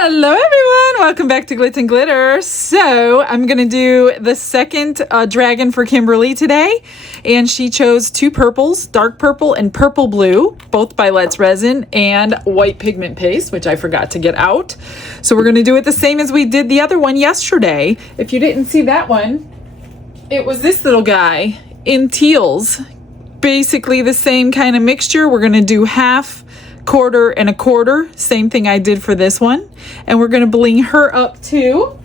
Hello everyone, welcome back to Glitz and Glitter. So I'm gonna do the second dragon for Kimberly today, and she chose two purples, dark purple and purple blue, both by Let's Resin, and white pigment paste, which I forgot to get out. So we're gonna do it the same as we did the other one yesterday. If you didn't see that one, it was this little guy in teals, basically the same kind of mixture. We're gonna do half, quarter, and a quarter, same thing I did for this one, and we're gonna bling her up too.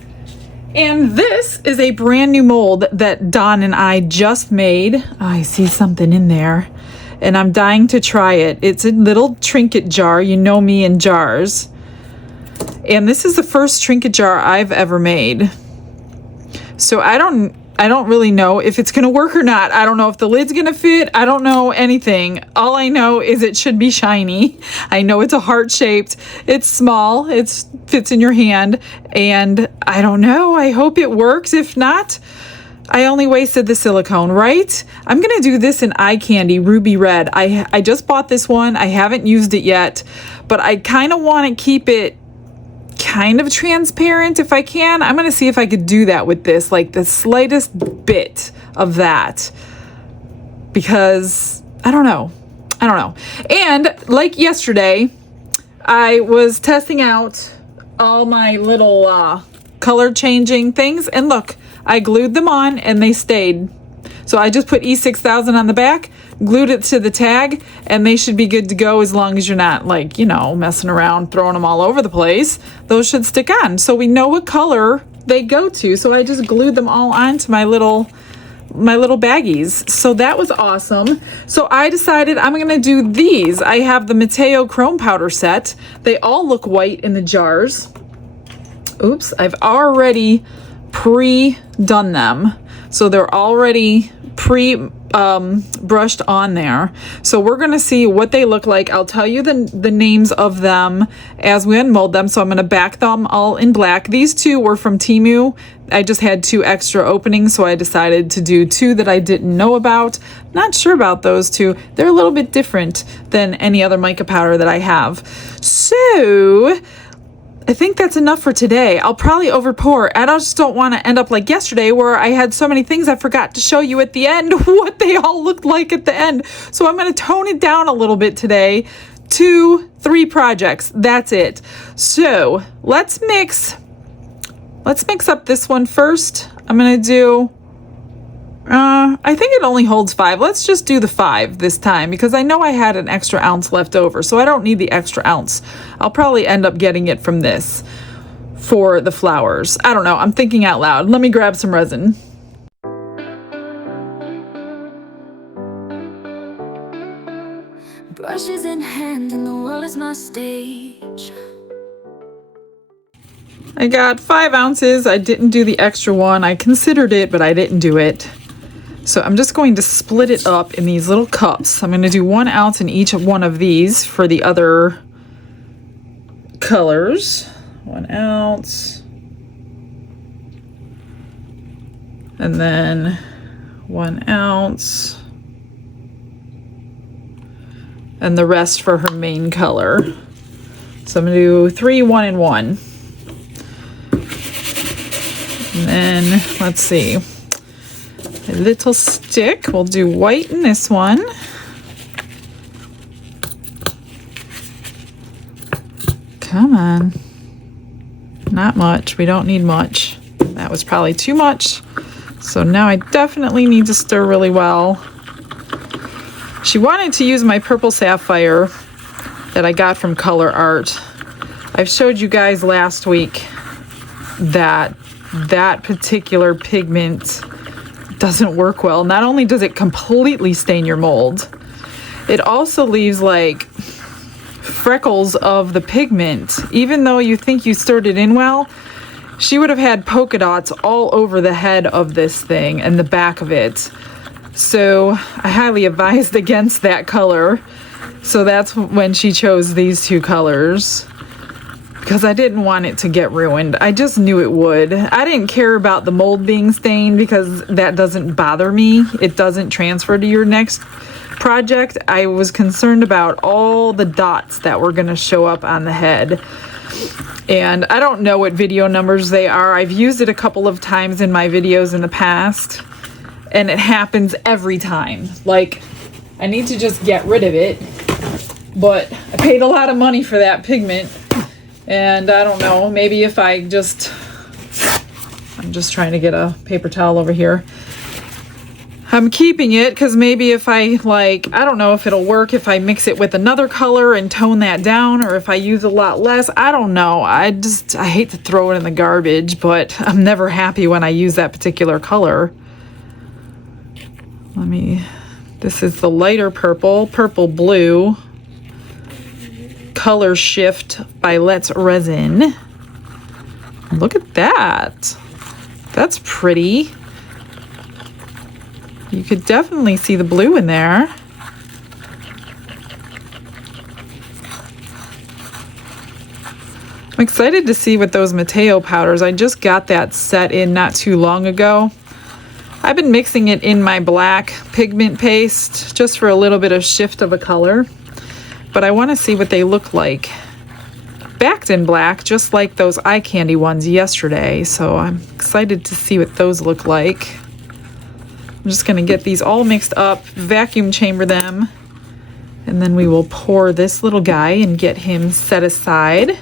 And this is a brand new mold that Don and I just made. I see something in there and I'm dying to try it. It's a little trinket jar. You know me and jars, and this is the first trinket jar I've ever made, so I don't really know if it's gonna work or not. I don't know if the lid's gonna fit. I don't know anything. All I know is it should be shiny. I know it's a heart shaped. It's small. It fits in your hand. And I don't know. I hope it works. If not, I only wasted the silicone, right? I'm gonna do this in eye candy, ruby red. I just bought this one. I haven't used it yet, but I kind of want to keep it kind of transparent if I can. I'm gonna see if I could do that with this, like the slightest bit of that, because I don't know. And like yesterday, I was testing out all my little color changing things, and look, I glued them on and they stayed. So I just put E6000 on the back, glued it to the tag, and they should be good to go as long as you're not, like, you know, messing around, throwing them all over the place. Those should stick on. So we know what color they go to. So I just glued them all onto my little baggies. So that was awesome. So I decided I'm gonna do these. I have the Mateo chrome powder set. They all look white in the jars. Oops, I've already pre-done them. So they're already brushed on there. So we're gonna see what they look like. I'll tell you the names of them as we unmold them. So I'm gonna back them all in black. These two were from Temu. I just had two extra openings, so I decided to do two that I didn't know about. Not sure about those two. They're a little bit different than any other mica powder that I have. So I think that's enough for today. I'll probably overpour. I just don't want to end up like yesterday where I had so many things I forgot to show you at the end what they all looked like at the end. So I'm going to tone it down a little bit today. 2-3 projects. That's it. So let's mix up this one first. I'm going to do, I think it only holds 5. Let's just do the 5 this time, because I know I had an extra ounce left over, so I don't need the extra ounce. I'll probably end up getting it from this for the flowers. I don't know. I'm thinking out loud. Let me grab some resin. Brushes in hand and the world is my stage. I got 5 ounces. I didn't do the extra one. I considered it, but I didn't do it. So I'm just going to split it up in these little cups. I'm going to do 1 ounce in each of one of these for the other colors. 1 ounce. And then 1 ounce. And the rest for her main color. So I'm going to do 3, 1, and 1. And then, let's see. A little stick. We'll do white in this one. Come on. Not much. We don't need much. That was probably too much. So now I definitely need to stir really well. She wanted to use my purple sapphire that I got from Color Art. I've showed you guys last week that that particular pigment doesn't work well. Not only does it completely stain your mold, it also leaves like freckles of the pigment. Even though you think you stirred it in well, she would have had polka dots all over the head of this thing and the back of it. So I highly advised against that color. So that's when she chose these two colors, because I didn't want it to get ruined. I just knew it would. I didn't care about the mold being stained because that doesn't bother me. It doesn't transfer to your next project. I was concerned about all the dots that were going to show up on the head. And I don't know what video numbers they are. I've used it a couple of times in my videos in the past, and it happens every time. Like, I need to just get rid of it, but I paid a lot of money for that pigment, and I don't know, maybe if I'm just trying to get a paper towel over here. I'm keeping it because maybe if I I don't know if it'll work if I mix it with another color and tone that down, or if I use a lot less. I don't know. I hate to throw it in the garbage, but I'm never happy when I use that particular color. This is the lighter purple, purple blue, color shift by Let's Resin. Look at that. That's pretty. You could definitely see the blue in there. I'm excited to see what those Mateo powders. I just got that set in not too long ago. I've been mixing it in my black pigment paste just for a little bit of shift of a color. But I want to see what they look like backed in black, just like those eye candy ones yesterday. So I'm excited to see what those look like. I'm just going to get these all mixed up, vacuum chamber them, and then we will pour this little guy and get him set aside.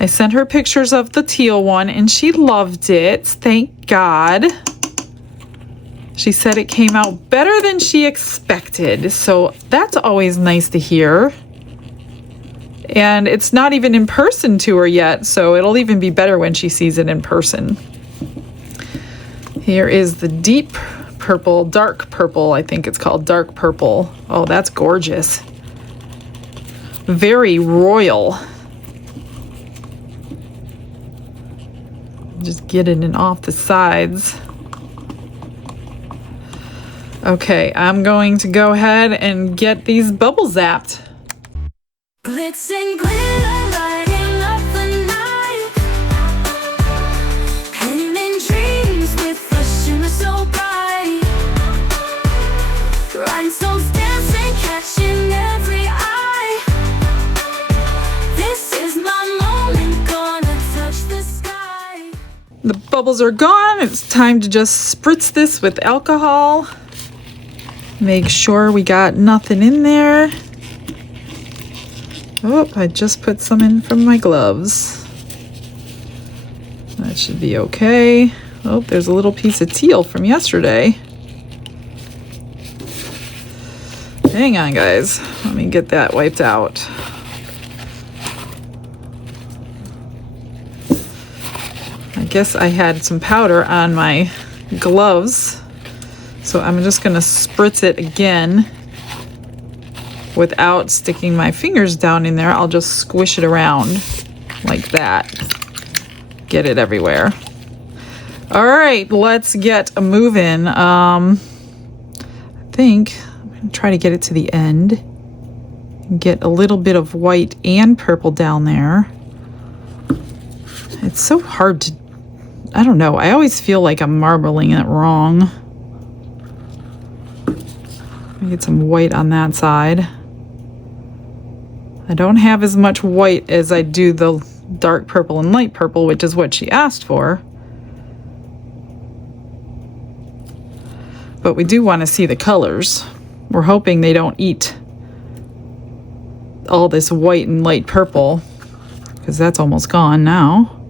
I sent her pictures of the teal one and she loved it. Thank God. She said it came out better than she expected, so that's always nice to hear. And it's not even in person to her yet, so it'll even be better when she sees it in person. Here is the deep purple, dark purple, I think it's called dark purple. Oh, that's gorgeous. Very royal. Just get it in off the sides. Okay, I'm going to go ahead and get these bubble zapped. Glitz and glitter lighting up the night, painting dreams with a shimmer so bright, rhinestones dancing, catching every eye. This is my moment, gonna touch the sky. The bubbles are gone. It's time to just spritz this with alcohol. Make sure we got nothing in there. Oh, I just put some in from my gloves. That should be okay. Oh, there's a little piece of teal from yesterday. Hang on, guys. Let me get that wiped out. I guess I had some powder on my gloves, so I'm just going to spritz it again. Without sticking my fingers down in there, I'll just squish it around like that. Get it everywhere. All right, let's get moving. I think I'm gonna try to get it to the end. Get a little bit of white and purple down there. It's so hard to, I don't know, I always feel like I'm marbling it wrong. Let me get some white on that side. I don't have as much white as I do the dark purple and light purple, which is what she asked for. But we do want to see the colors. We're hoping they don't eat all this white and light purple, because that's almost gone now.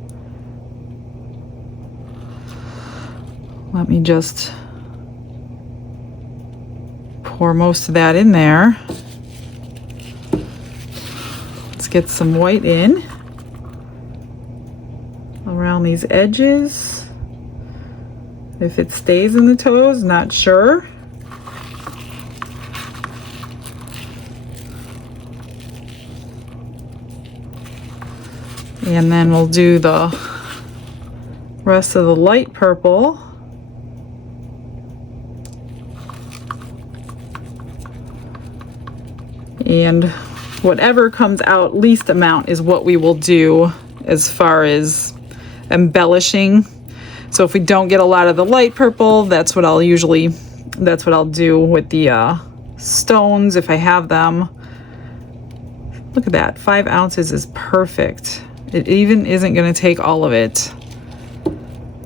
Let me just pour most of that in there. Get some white in around these edges. If it stays in the toes, not sure. And then we'll do the rest of the light purple. And whatever comes out least amount is what we will do as far as embellishing. So if we don't get a lot of the light purple, that's what I'll do with the stones if I have them. Look at that, 5 ounces is perfect. It even isn't going to take all of it.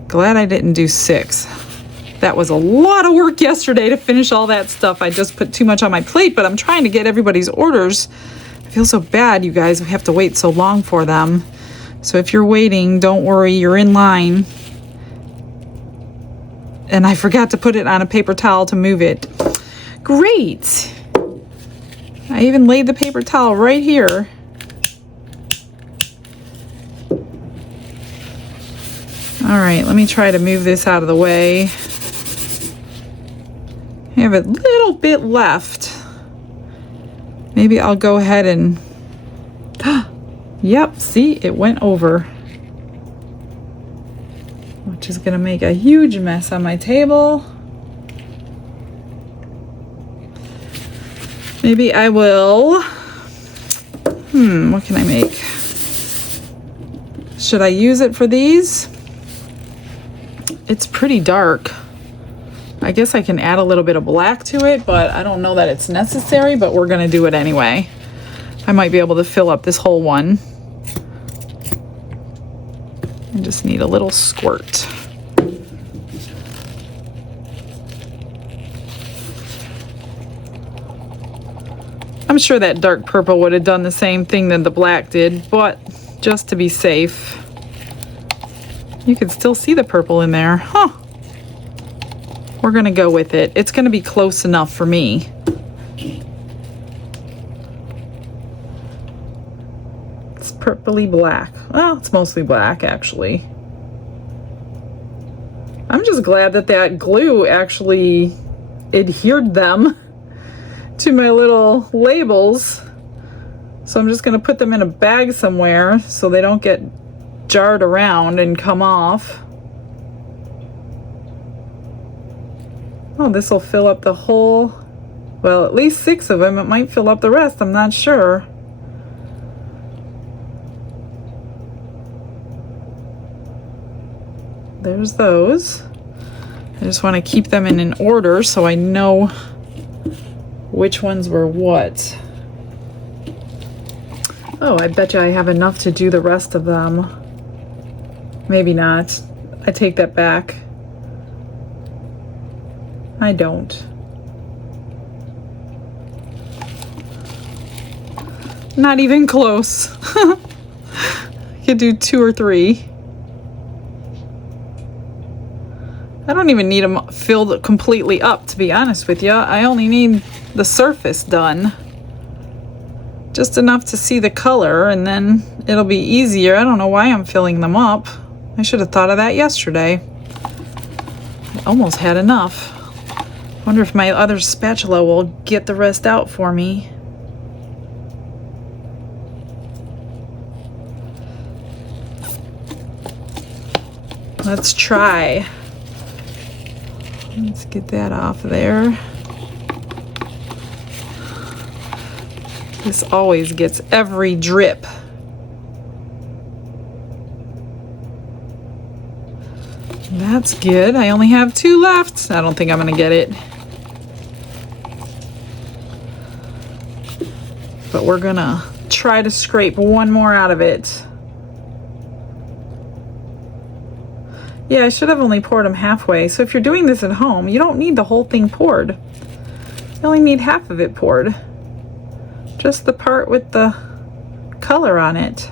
Glad I didn't do 6. That was a lot of work yesterday to finish all that stuff. I just put too much on my plate, but I'm trying to get everybody's orders. I feel so bad, you guys. We have to wait so long for them. So if you're waiting, don't worry, you're in line. And I forgot to put it on a paper towel to move it. Great. I even laid the paper towel right here. All right, let me try to move this out of the way. I have a little bit left. Maybe I'll go ahead and... Yep, see, it went over. Which is going to make a huge mess on my table. Maybe I will... what can I make? Should I use it for these? It's pretty dark. I guess I can add a little bit of black to it, but I don't know that it's necessary, but we're gonna do it anyway. I might be able to fill up this whole one. I just need a little squirt. I'm sure that dark purple would have done the same thing that the black did, but just to be safe. You can still see the purple in there. Huh. We're gonna go with it. It's gonna be close enough for me. It's purpley black. Well, it's mostly black, actually. I'm just glad that that glue actually adhered them to my little labels. So I'm just gonna put them in a bag somewhere so they don't get jarred around and come off. Oh, this will fill up the whole, well, at least 6 of them. It might fill up the rest, I'm not sure. There's those. I just want to keep them in an order so I know which ones were what. Oh, I bet you I have enough to do the rest of them. Maybe not. I take that back. I don't. Not even close. I could do 2 or 3. I don't even need them filled completely up, to be honest with you. I only need the surface done. Just enough to see the color, and then it'll be easier. I don't know why I'm filling them up. I should have thought of that yesterday. I almost had enough. Wonder if my other spatula will get the rest out for me. Let's try. Let's get that off there. This always gets every drip. That's good. I only have 2 left. I don't think I'm gonna get it. But we're gonna try to scrape one more out of it. Yeah, I should have only poured them halfway. So if you're doing this at home, you don't need the whole thing poured. You only need half of it poured. Just the part with the color on it.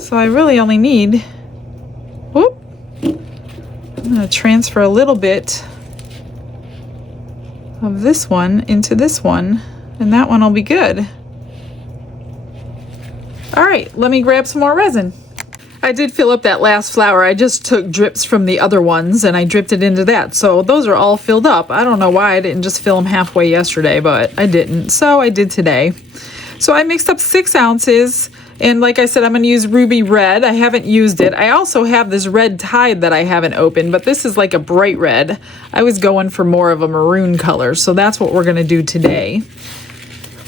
So I really only need, whoop, I'm gonna transfer a little bit of this one into this one, and that one will be good. All right, let me grab some more resin. I did fill up that last flower. I just took drips from the other ones and I dripped it into that. So those are all filled up. I don't know why I didn't just fill them halfway yesterday, but I didn't. So I did today. So I mixed up 6 ounces. And like I said, I'm going to use ruby red. I haven't used it. I also have this red Tide that I haven't opened, but this is like a bright red. I was going for more of a maroon color. So that's what we're going to do today.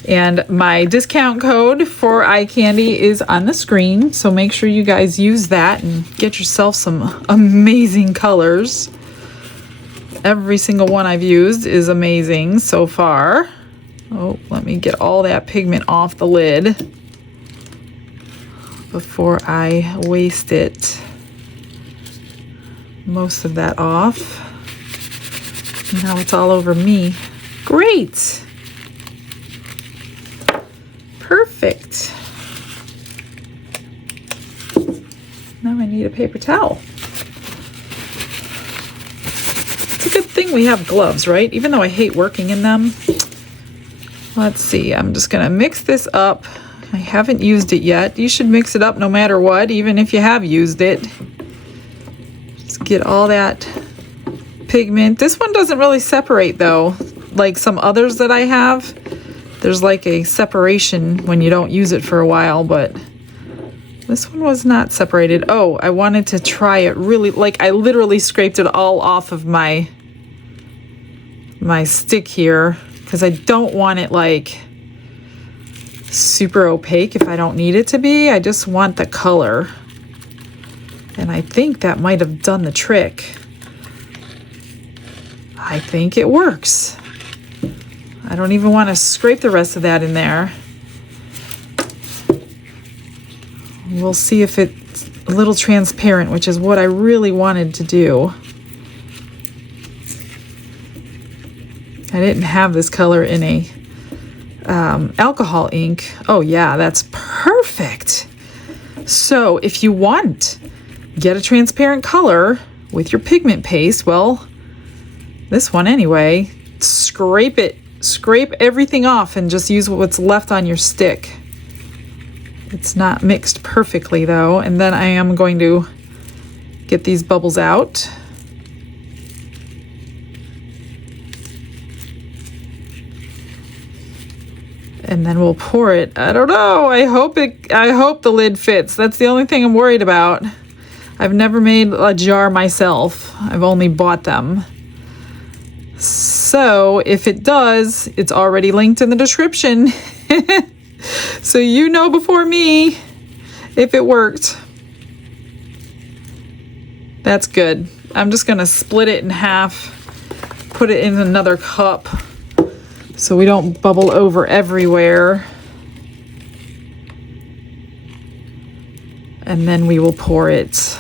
And my discount code for eye candy is on the screen, so make sure you guys use that and get yourself some amazing colors. Every single one I've used is amazing so far. Oh, let me get all that pigment off the lid. before I waste it. Most of that off. Now it's all over me. Great! Perfect. Now I need a paper towel. It's a good thing we have gloves, right? Even though I hate working in them. Let's see, I'm just gonna mix this up. I haven't used it yet. You should mix it up no matter what, even if you have used it. Just get all that pigment. This one doesn't really separate though, like some others that I have. There's like a separation when you don't use it for a while, but this one was not separated. Oh, I wanted to try it really, like I literally scraped it all off of my stick here because I don't want it like super opaque if I don't need it to be. I just want the color. And I think that might have done the trick. I think it works. I don't even want to scrape the rest of that in there. We'll see if it's a little transparent, which is what I really wanted to do. I didn't have this color in a alcohol ink. Oh yeah, that's perfect. So if you want, get a transparent color with your pigment paste. Well, this one anyway, scrape everything off and just use what's left on your stick. It's not mixed perfectly though. And then I am going to get these bubbles out. And then we'll pour it. I don't know. I hope the lid fits. That's the only thing I'm worried about. I've never made a jar myself. I've only bought them. So if it does, it's already linked in the description. So you know before me if it worked. That's good. I'm just gonna split it in half, put it in another cup so we don't bubble over everywhere. And then we will pour it.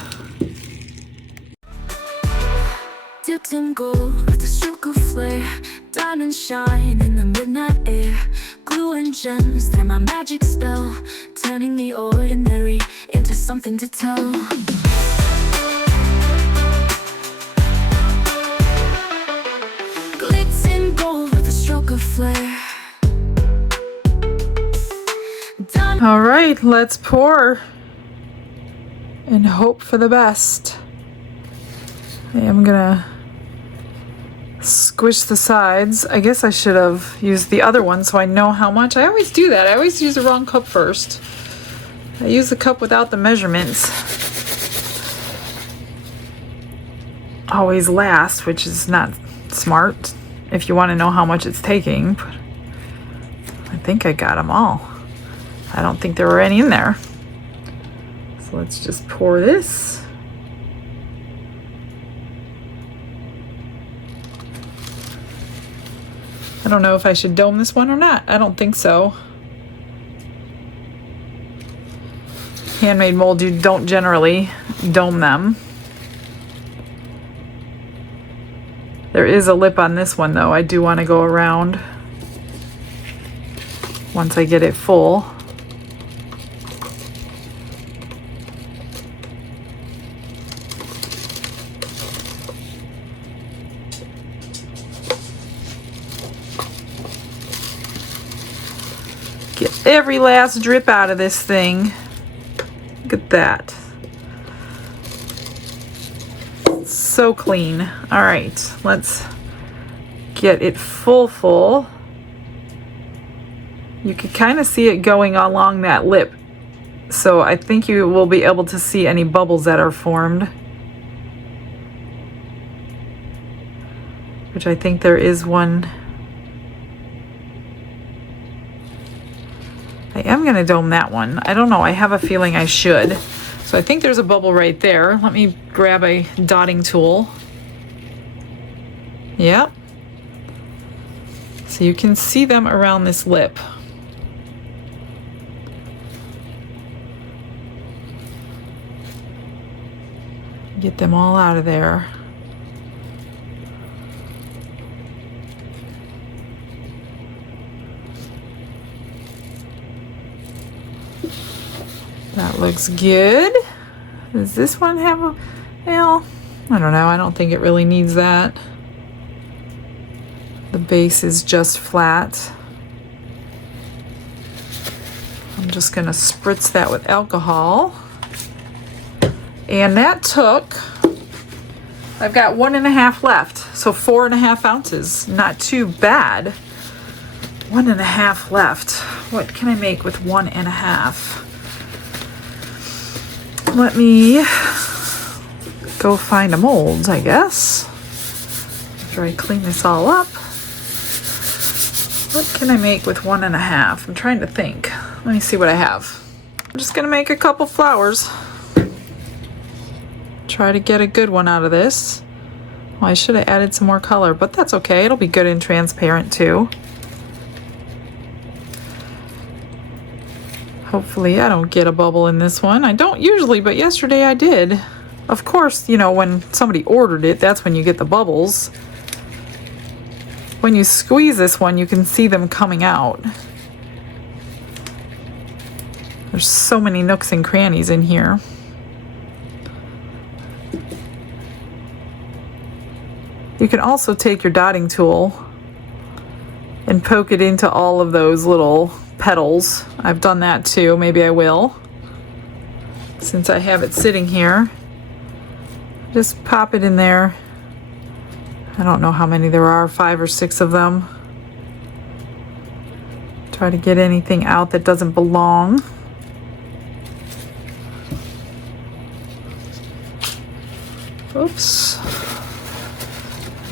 Dipped in gold with a stroke of flare, diamonds shine in the midnight air. Glue and gems, they're my magic spell, turning the ordinary into something to tell. Glitz in gold with a stroke of flare. All right, let's pour and hope for the best. I am gonna squish the sides. I guess I should have used the other one so I know how much. I always do that. I always use the wrong cup first. I use the cup without the measurements. Always last, which is not smart if you want to know how much it's taking. But I think I got them all. I don't think there were any in there. So let's just pour this. I don't know if I should dome this one or not. I don't think so. Handmade mold, you don't generally dome them. There is a lip on this one though. I do want to go around once I get it full. Get every last drip out of this thing. Look at that. So clean. All right, let's get it full. You can kind of see it going along that lip. So I think you will be able to see any bubbles that are formed. Which I think there is one. I am going to dome that one. I don't know. I have a feeling I should. So I think there's a bubble right there. Let me grab a dotting tool. Yep. So you can see them around this lip. Get them all out of there. That looks good. Does this one have a, well, I don't know. I don't think it really needs that. The base is just flat. I'm just gonna spritz that with alcohol. And that took, I've got 1.5 left. So 4.5 ounces, not too bad. 1.5 left. What can I make with 1.5? Let me go find a mold, I guess. After I clean this all up. What can I make with 1.5? I'm trying to think. Let me see what I have. I'm just gonna make a couple flowers. Try to get a good one out of this. Well, I should have added some more color, but that's okay. It'll be good and transparent too. Hopefully I don't get a bubble in this one. I don't usually, but yesterday I did. Of course, you know, when somebody ordered it, that's when you get the bubbles. When you squeeze this one, you can see them coming out. There's so many nooks and crannies in here. You can also take your dotting tool and poke it into all of those little petals. I've done that too. Maybe I will. Since I have it sitting here, just pop it in there. I don't know how many there are, 5 or 6 of them. Try to get anything out that doesn't belong. Oops.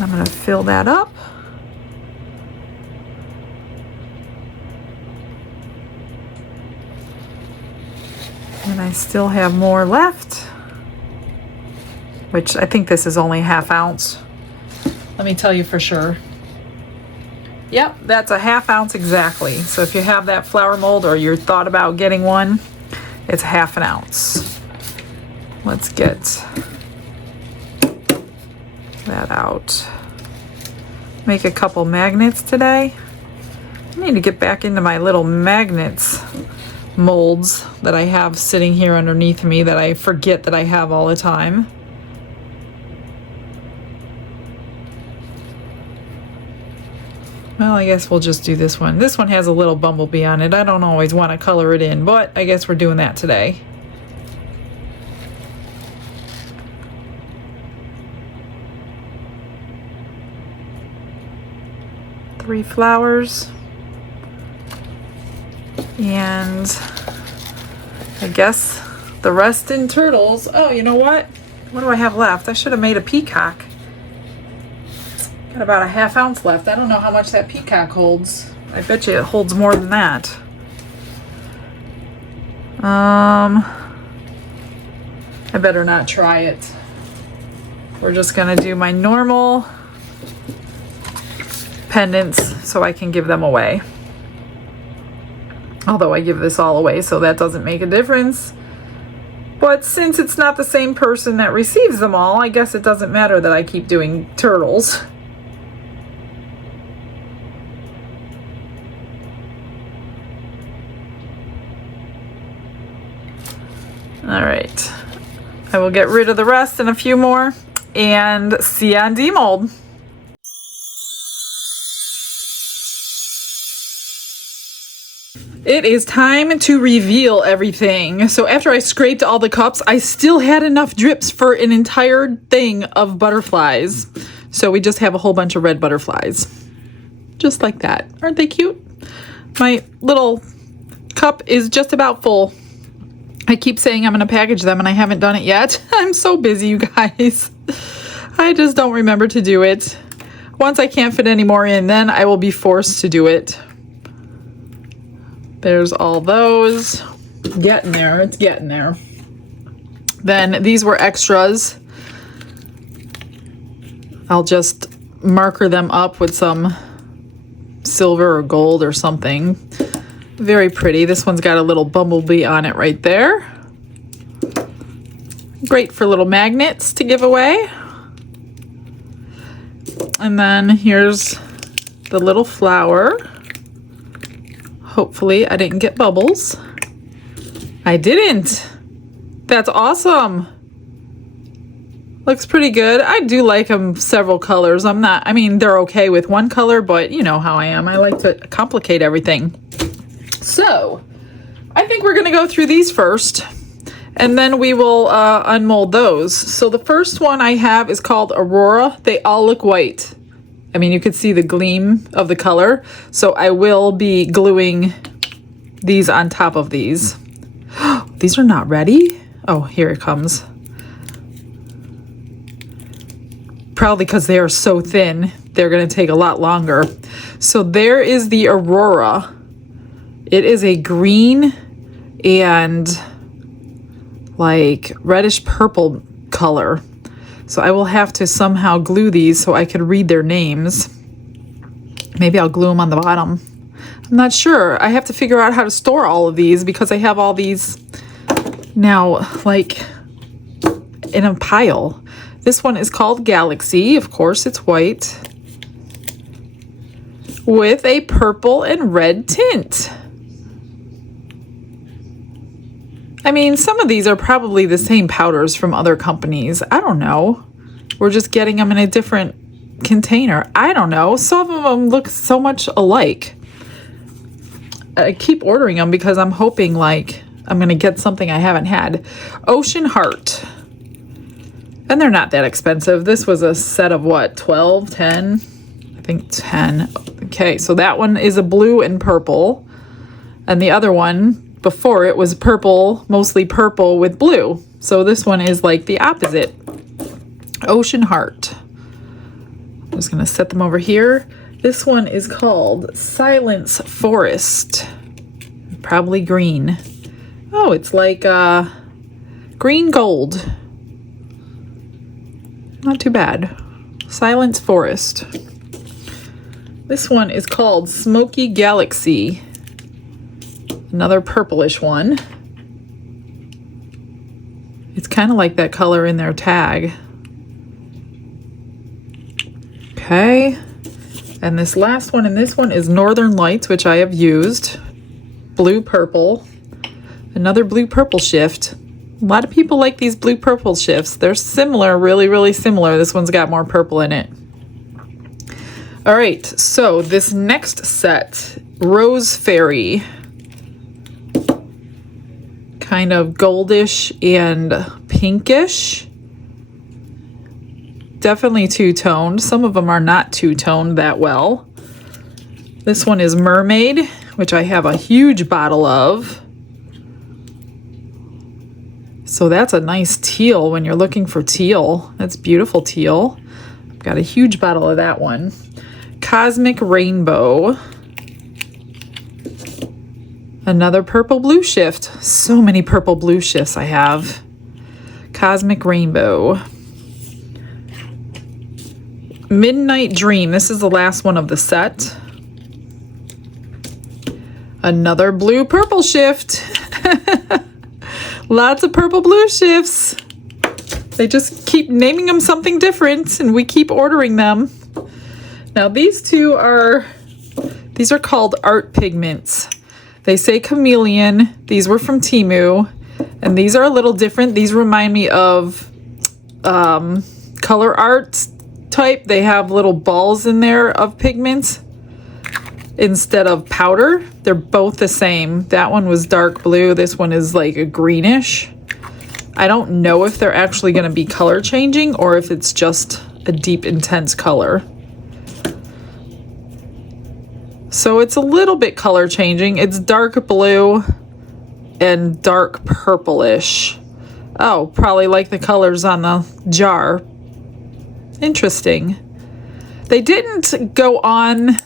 I'm going to fill that up. And I still have more left, which I think this is only 1/2 ounce. Let me tell you for sure. Yep, that's a 1/2 ounce exactly. So if you have that flower mold or you're thought about getting one, it's 1/2 ounce. Let's get that out. Make a couple magnets today. I need to get back into my little magnets molds that I have sitting here underneath me that I forget that I have all the time. Well, I guess we'll just do this one. This one has a little bumblebee on it. I don't always want to color it in, but I guess we're doing that today. Three flowers. And I guess the rest in turtles. Oh, you know what? What do I have left? I should have made a peacock. Got about a 1/2 ounce left. I don't know how much that peacock holds. I bet you it holds more than that. I better not try it. We're just gonna do my normal pendants so I can give them away. Although I give this all away, so that doesn't make a difference. But since it's not the same person that receives them all, I guess it doesn't matter that I keep doing turtles. All right, I will get rid of the rest and a few more and see you on demold. It is time to reveal everything. So after I scraped all the cups, I still had enough drips for an entire thing of butterflies. So we just have a whole bunch of red butterflies. Just like that. Aren't they cute? My little cup is just about full. I keep saying I'm going to package them and I haven't done it yet. I'm so busy, you guys. I just don't remember to do it. Once I can't fit any more in, then I will be forced to do it. There's all those. Getting there. It's getting there. Then these were extras. I'll just marker them up with some silver or gold or something. Very pretty. This one's got a little bumblebee on it right there. Great for little magnets to give away. And then here's the little flower. Hopefully I didn't get bubbles. I didn't. That's awesome. Looks pretty good. I do like them several colors. I mean, they're okay with one color, but you know how I am. I like to complicate everything. So, I think we're gonna go through these first, and then we will unmold those. So the first one I have is called Aurora. They all look white. I mean, you could see the gleam of the color. So I will be gluing these on top of these. These are not ready. Oh, here it comes. Probably because they are so thin, they're going to take a lot longer. So there is the Aurora. It is a green and like reddish purple color. So I will have to somehow glue these so I could read their names. Maybe I'll glue them on the bottom. I'm not sure. I have to figure out how to store all of these because I have all these now like in a pile. This one is called Galaxy. Of course, it's white with a purple and red tint. I mean, some of these are probably the same powders from other companies. I don't know. We're just getting them in a different container. I don't know. Some of them look so much alike. I keep ordering them because I'm hoping like I'm going to get something I haven't had. Ocean Heart. And they're not that expensive. This was a set of what, 12, 10? I think 10. Okay, so that one is a blue and purple. And the other one before it was purple, mostly purple with blue. So this one is like the opposite. Ocean Heart. I'm just going to set them over here. This one is called Silence Forest. Probably green. Oh, it's like green gold. Not too bad. Silence Forest. This one is called Smoky Galaxy. Another purplish one. It's kind of like that color in their tag. Okay. And this last one and this one is Northern Lights, which I have used. Blue purple. Another blue purple shift. A lot of people like these blue purple shifts. They're similar, really, really similar. This one's got more purple in it. All right, so this next set, Rose Fairy. Kind of goldish and pinkish. Definitely two-toned. Some of them are not two-toned that well. This one is Mermaid, which I have a huge bottle of. So that's a nice teal when you're looking for teal. That's beautiful teal. I've got a huge bottle of that one. Cosmic Rainbow. Another purple blue shift. So many purple blue shifts I have. Cosmic Rainbow. Midnight Dream. This is the last one of the set. Another blue purple shift. Lots of purple blue shifts. They just keep naming them something different and we keep ordering them. Now these are called art pigments. They say chameleon. These were from Temu. And these are a little different. These remind me of color art type. They have little balls in there of pigments instead of powder. They're both the same. That one was dark blue. This one is like a greenish. I don't know if they're actually going to be color changing or if it's just a deep, intense color. So it's a little bit color changing. It's dark blue and dark purplish. Oh, probably like the colors on the jar. Interesting. They didn't go on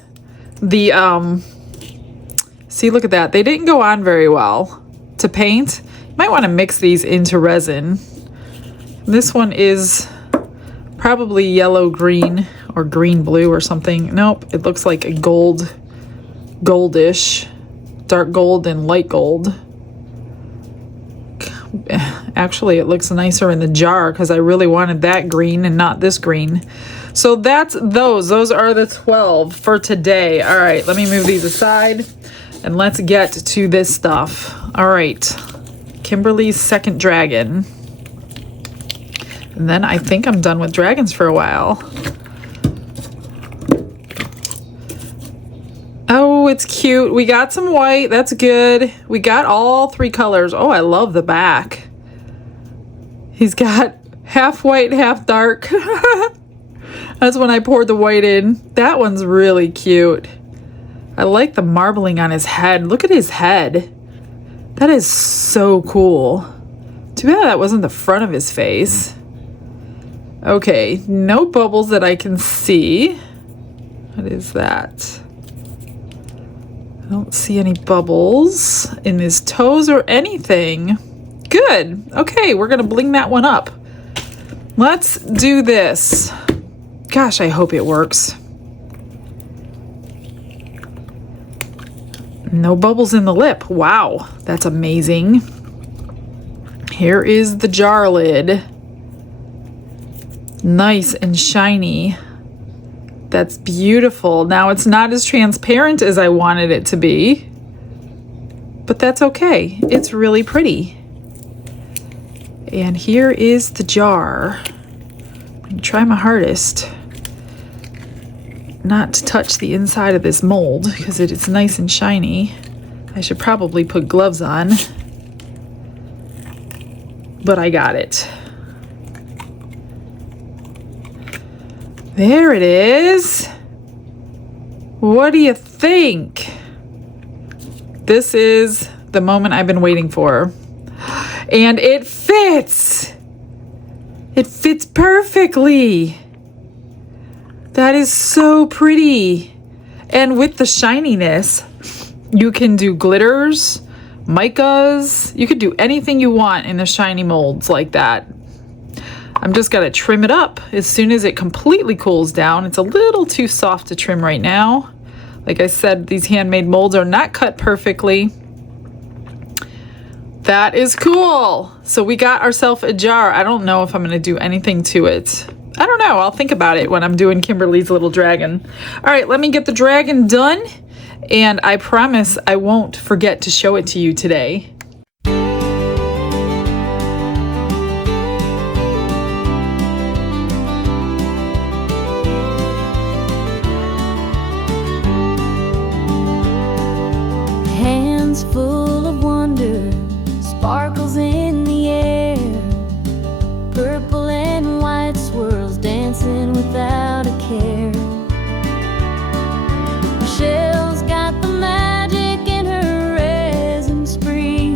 the, see, look at that. They didn't go on very well to paint. You might want to mix these into resin. This one is probably yellow green or green blue or something. Nope, it looks like a goldish, dark gold and light gold. Actually, it looks nicer in the jar because I really wanted that green and not this green. So that's those. Those are the 12 for today. All right, let me move these aside and let's get to this stuff. All right, Kimberly's second dragon. And then I think I'm done with dragons for a while. Oh, it's cute. We got some white. That's good. We got all 3 colors. Oh, I love the back. He's got half white, half dark. That's when I poured the white in. That one's really cute. I like the marbling on his head. Look at his head. That is so cool. Too bad that wasn't the front of his face. Okay, no bubbles that I can see. What is that? I don't see any bubbles in his toes or anything. Good. Okay, we're gonna bling that one up. Let's do this. Gosh, I hope it works. No bubbles in the lip. Wow, that's amazing. Here is the jar lid. Nice and shiny. That's beautiful. Now it's not as transparent as I wanted it to be, but that's okay. It's really pretty. And here is the jar. I'm gonna try my hardest not to touch the inside of this mold because it is nice and shiny. I should probably put gloves on, but I got it. There it is. What do you think? This is the moment I've been waiting for. And it fits. It fits perfectly. That is so pretty. And with the shininess, you can do glitters, micas. You could do anything you want in the shiny molds like that. I'm just gonna trim it up as soon as it completely cools down. It's a little too soft to trim right now. Like I said, these handmade molds are not cut perfectly. That is cool. So we got ourselves a jar. I don't know if I'm gonna do anything to it. I don't know, I'll think about it when I'm doing Kimberly's little dragon. All right, let me get the dragon done, and I promise I won't forget to show it to you today. Hands full of wonder, sparkles in the air, purple and white swirls dancing without a care. Michelle's got the magic in her resin spree,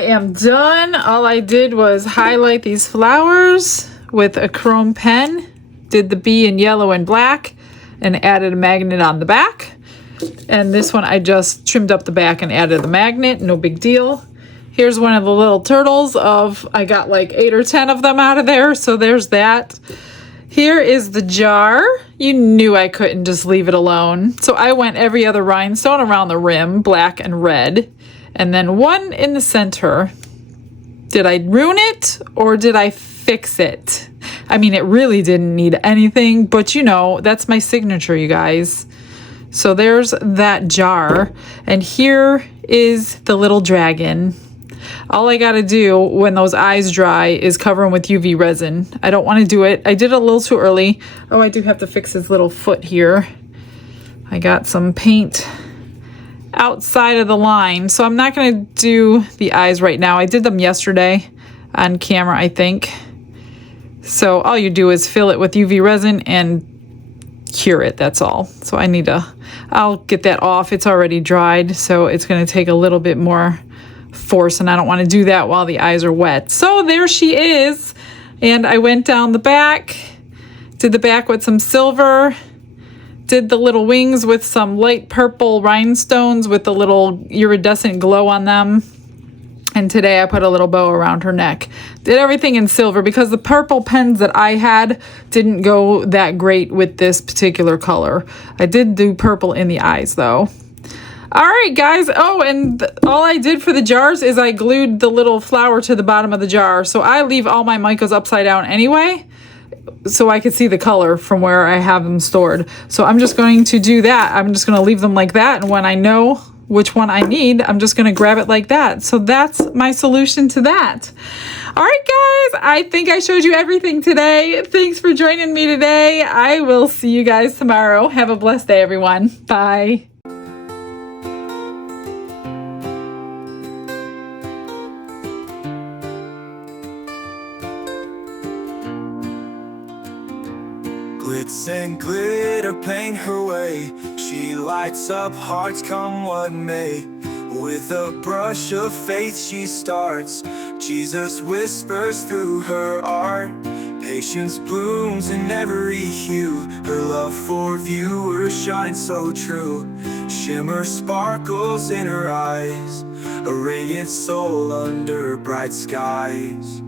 am done. All I did was highlight these flowers with a chrome pen, did the bee in yellow and black, and added a magnet on the back. And this one I just trimmed up the back and added the magnet, no big deal. Here's one of the little turtles I got like 8 or 10 of them out of there, so there's that. Here is the jar. You knew I couldn't just leave it alone. So I went every other rhinestone around the rim, black and red, and then one in the center. Did I ruin it or did I fix it? I mean, it really didn't need anything, but you know, that's my signature, you guys. So there's that jar, and here is the little dragon. All I gotta do when those eyes dry is cover them with UV resin. I don't want to do it. I did it a little too early. Oh, I do have to fix his little foot here. I got some paint outside of the line, so I'm not gonna do the eyes right now. I did them yesterday on camera, I think. So all you do is fill it with UV resin and cure it, that's all. So I'll get that off. It's already dried, so it's gonna take a little bit more force, and I don't want to do that while the eyes are wet. So there she is, and I went down the back, did the back with some silver, did the little wings with some light purple rhinestones with the little iridescent glow on them, and today I put a little bow around her neck. Did everything in silver because the purple pens that I had didn't go that great with this particular color. I did do purple in the eyes though. All right, guys. Oh, and all I did for the jars is I glued the little flower to the bottom of the jar. So I leave all my micas upside down anyway, so I could see the color from where I have them stored. So I'm just going to do that. I'm just going to leave them like that. And when I know which one I need, I'm just going to grab it like that. So that's my solution to that. All right, guys. I think I showed you everything today. Thanks for joining me today. I will see you guys tomorrow. Have a blessed day, everyone. Bye. Glitz and glitter paint her way. She lights up hearts come what may. With a brush of faith she starts. Jesus whispers through her art. Patience blooms in every hue. Her love for viewers shines so true. Shimmer sparkles in her eyes. A radiant soul under bright skies.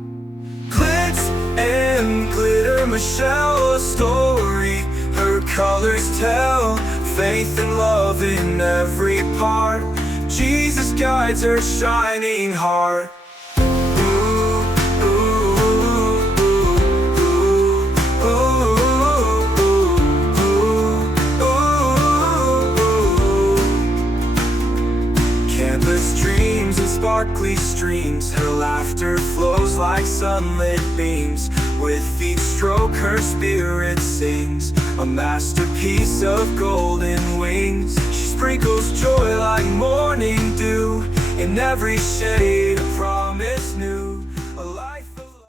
Glitz and glitter, Michelle, a story. Her colors tell faith and love in every part. Jesus guides her shining heart. Canvas dreams and sparkly streams. Her laughter flows like sunlit beams. With each stroke her spirit sings. A masterpiece of golden wings. She sprinkles joy like morning dew in every shade of